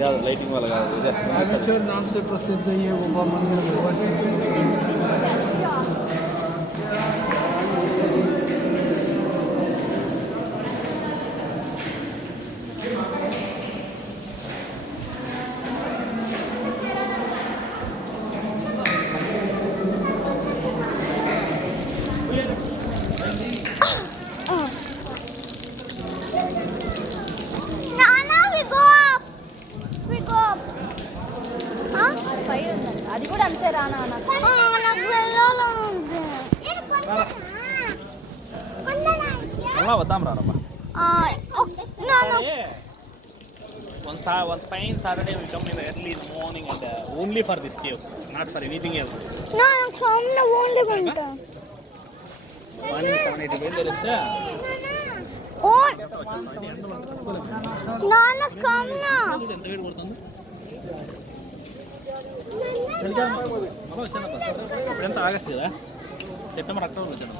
यार लाइटिंग वाला रामेश्वर नाम से प्रसिद्ध ये गोपा मंदिर। అది కూడా అంతే రానా నాకు వద్దాం రానమ్మా One fine Saturday we come in early in the morning and only for this caves, not for anything else. No, only one. 170 వేలు తెలుసా? నాన్న come na. ఎంత వేలు పడుతుంది? ఇప్పుడు ఎంత ఆగస్ట్ కదా? సెప్టెంబర్ అక్టోబర్ వచ్చాను.